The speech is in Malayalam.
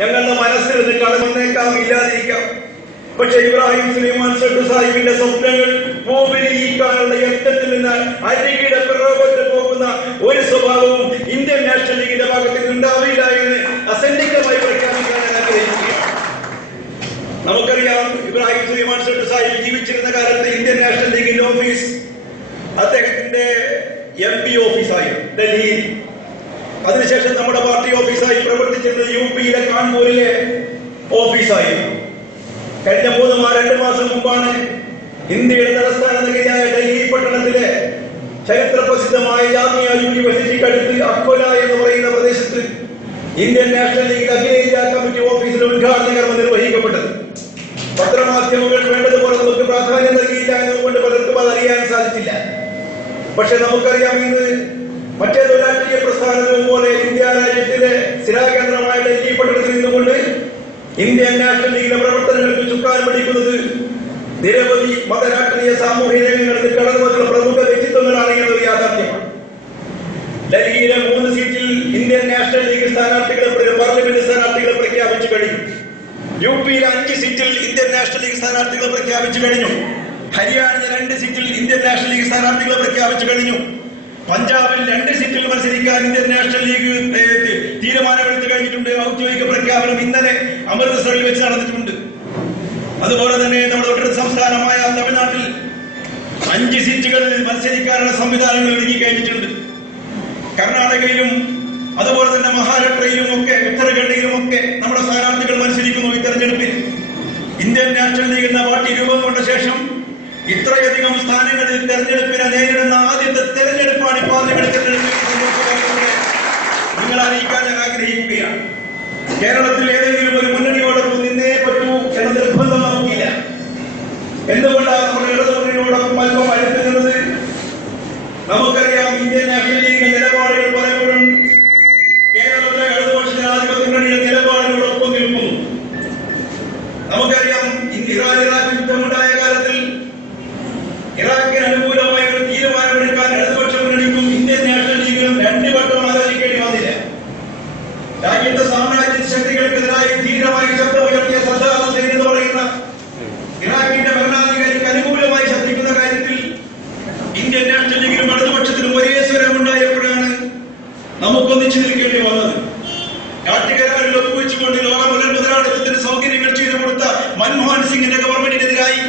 ഞങ്ങളുടെ മനസ്സിൽ നിന്ന് കളഞ്ഞേക്കാം, ഇല്ലാതിരിക്കാം. പക്ഷെ ഇബ്രാഹിം സുലൈമാൻ സെഡ് സാഹിബിന്റെ സ്വപ്നങ്ങൾ പൂവിരിയിക്കാനുള്ള യത്നത്തിൽ നിന്ന് അരികിടെ പിറകോട്ട് പോകുന്ന ഒരു സ്വഭാവവും ഇന്ത്യൻ നാഷണൽ ലീഗിന്റെ ഭാഗത്ത് ഉണ്ടാവില്ല എന്ന് അസന്നിഗ്ധമായി പ്രഖ്യാപിക്കാൻ ആഗ്രഹിക്കുക. നമുക്കറിയാം, ഇബ്രാഹിം സുലൈമാൻ സെഡ് സാഹിബ് ജീവിച്ചിരുന്ന കാലത്ത് ഇന്ത്യൻ നാഷണൽ ലീഗിന്റെ ഓഫീസ് അദ്ദേഹത്തിന്റെ MP ഓഫീസായി ഡൽഹിയിൽ, അതിനുശേഷം നമ്മുടെ പാർട്ടി ഓഫീസായി പ്രവർത്തിച്ചിരുന്നത് UPയിലെ കാൺപൂരിലെ ഓഫീസായിരുന്നു. കഴിഞ്ഞ 2 മാസം മുമ്പാണ് ഇന്ത്യയുടെ തലസ്ഥാന നഗരിയായ ഡൽഹി പട്ടണത്തിലെ ചരിത്ര പ്രസിദ്ധമായ ജാമിയ യൂണിവേഴ്സിറ്റിക്കടുത്ത് അക്കോല എന്ന് പറയുന്ന പ്രദേശത്ത് ഇന്ത്യൻ നാഷണൽ ലീഗ് അഖിലേന്ത്യാ കമ്മിറ്റി ഓഫീസിന്റെ ഉദ്ഘാടന കർമ്മം നിർവഹിക്കപ്പെട്ടത്. പത്രമാധ്യമങ്ങൾ വേണ്ടതുപോലെ നമുക്ക് പ്രാധാന്യം നൽകിയില്ല എന്നുകൊണ്ട് പലർക്കും അത് അറിയാൻ സാധിച്ചില്ല. പക്ഷെ നമുക്കറിയാം, ഇന്ന് മറ്റേതൊരു രാഷ്ട്രീയ പ്രസ്ഥാനവും പോലെ ഇന്ത്യ രാജ്യത്തിലെ സ്ഥിരാകേന്ദ്രമായ ഡൽഹി പട്ടണത്തിൽ നിന്നുകൊണ്ട് ഇന്ത്യൻ നാഷണൽ ലീഗിന്റെ പ്രവർത്തനങ്ങൾക്ക് ചുക്കാൻ പിടിക്കുന്നത് നിരവധി മതരാഷ്ട്രീയ സാമൂഹിക രംഗങ്ങളിൽ കടന്നു വന്ന പ്രമുഖ വ്യക്തിത്വങ്ങളാണ് എന്നൊരു യാഥാർത്ഥ്യമാണ്. ഡൽഹിയിലെ 3 സീറ്റിൽ ഇന്ത്യൻ നാഷണൽ ലീഗ് സ്ഥാനാർത്ഥികളെ പാർലമെന്റ് സ്ഥാനാർത്ഥികളെ പ്രഖ്യാപിച്ചു കഴിഞ്ഞു. UPയിലെ 5 സീറ്റിൽ ഇന്ത്യൻ നാഷണൽ ലീഗ് സ്ഥാനാർത്ഥികളെ പ്രഖ്യാപിച്ചു കഴിഞ്ഞു. ഹരിയാനയിലെ 2 സീറ്റിൽ ഇന്ത്യൻ നാഷണൽ ലീഗ് സ്ഥാനാർത്ഥികളെ പ്രഖ്യാപിച്ചു കഴിഞ്ഞു. പഞ്ചാബിൽ 2 സീറ്റിൽ മത്സരിക്കാൻ ഇന്ത്യൻ നാഷണൽ ലീഗ് തീരുമാനമെടുത്തു കഴിഞ്ഞിട്ടുണ്ട്. ഔദ്യോഗിക പ്രഖ്യാപനം ഇന്നലെ അമൃത്സറിൽ വെച്ച് നടന്നിട്ടുണ്ട്. അതുപോലെ തന്നെ നമ്മുടെ തൊട്ടടുത്ത സംസ്ഥാനമായ തമിഴ്നാട്ടിൽ 5 സീറ്റുകളിൽ മത്സരിക്കാനുള്ള സംവിധാനങ്ങൾ ഒരുങ്ങിക്കഴിഞ്ഞിട്ടുണ്ട്. കർണാടകയിലും അതുപോലെ തന്നെ മഹാരാഷ്ട്രയിലും ഒക്കെ ഉത്തരാഖണ്ഡിലും ഒക്കെ നമ്മുടെ സ്ഥാനാർത്ഥികൾ മത്സരിക്കുന്നു. ഈ തെരഞ്ഞെടുപ്പിൽ ഇന്ത്യൻ നാഷണൽ ലീഗ് എന്ന പാർട്ടി രൂപം കൊണ്ട ശേഷം ഇത്രയധികം സ്ഥാനങ്ങളിൽ തെരഞ്ഞെടുപ്പിനെ നേരിടുന്ന ആദ്യത്തെ തെരഞ്ഞെടുപ്പാണ് ഈ പാർലമെന്റ് തെരഞ്ഞെടുപ്പ്. നിങ്ങൾ അറിയിക്കാൻ ഞാൻ ആഗ്രഹിക്കുകയാണ്, കേരളത്തിൽ ഏതെങ്കിലും ഒരു മുന്നണിയോടൊപ്പം നിന്നേ പറ്റൂ എന്ന നിർബന്ധം നമുക്കില്ല. എന്തുകൊണ്ടാണ് നമ്മുടെ ഇടതു മുന്നണിയോടൊപ്പം അല്പം അടുക്കുന്നത്? നമുക്കറിയാം, ഇന്ത്യൻ നാഷണൽ ലീഗിന്റെ നിലപാടുകൾ പലപ്പോഴും കേരളത്തിലെ ഇടതുപക്ഷ ജനാധിപത്യ മുന്നണിയുടെ നിലപാടുകളോടൊപ്പം നിൽക്കുന്നു. നമുക്കറിയാം, ഇറാഖ് യുദ്ധമുണ്ടായ കാലത്തിൽ ഇറാഖിന് അനുകൂലമായ ഒരു തീരുമാനമെടുക്കാൻ ഇടതുപക്ഷ മുന്നണിക്കും ഇന്ത്യൻ നാഷണൽ ലീഗിനും 2 വട്ടം ആലോചിക്കേണ്ടി വന്നില്ല. രാജ്യത്തെ സാമ്രാജ്യ ശക്തികൾക്കെതിരായി ധീരമായി ശബ്ദമുയർത്തിയ സദ്ദാം ഹുസൈൻ എന്ന് പറയുന്ന ഇറാഖിന്റെ ഭരണാധികാരിക്ക് അനുകൂലമായി ശബ്ദിക്കുന്ന കാര്യത്തിൽ ഇന്ത്യൻ നാഷണൽ ലീഗിനും ഇടതുപക്ഷത്തിനും ഒരേ സ്വരമുണ്ടായപ്പോഴാണ് നമുക്കൊന്നിച്ചു നിൽക്കേണ്ടി വന്നത്. കാട്ടുകരാറിൽ ഒപ്പുവെച്ചുകൊണ്ട് ലോക മുതലാളിത്തത്തിന് സൗകര്യങ്ങൾ ചെയ്തു കൊടുത്ത മൻമോഹൻ സിംഗിന്റെ ഗവൺമെന്റിനെതിരായി